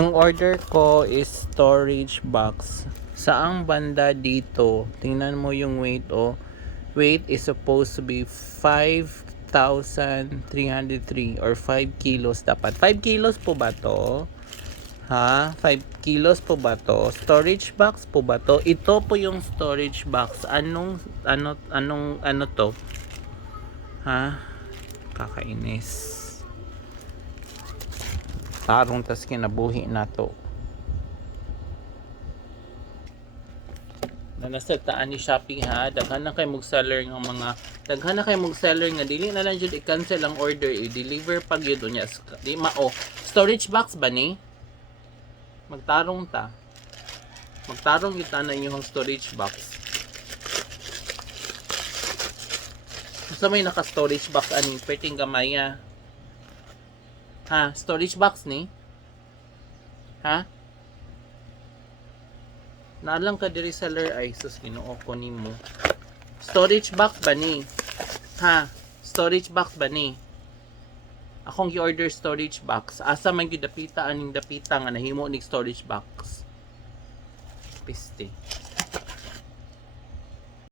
Yung order ko is storage box. Saang banda dito? Tingnan mo yung weight, oh. Weight is supposed to be 5,303 or 5 kilos dapat. 5 kilos po ba to? Ha? 5 kilos po ba to? Storage box po ba to? Ito po yung storage box. Ano to? Ha? Kakainis. Tarong tas kinabuhi na to. Na nasetaan ni Shopee ha, daghan na kay mong seller nga dili na lang jud i-cancel ang order, i-deliver pag yun unya. Di mao. Storage box ba ni? Magtarong kita na inyong storage box. Sa may naka-storage box ani, pwedeng gamaya. Ha, storage box ni? Ha? Naalang ka diri seller ay sus Ginoo ko nimo. Storage box ba ni? Ha? Storage box ba ni? Akong gi-order storage box. Asa man gyud dapita aning dapita nga nahimo ning storage box. Piste.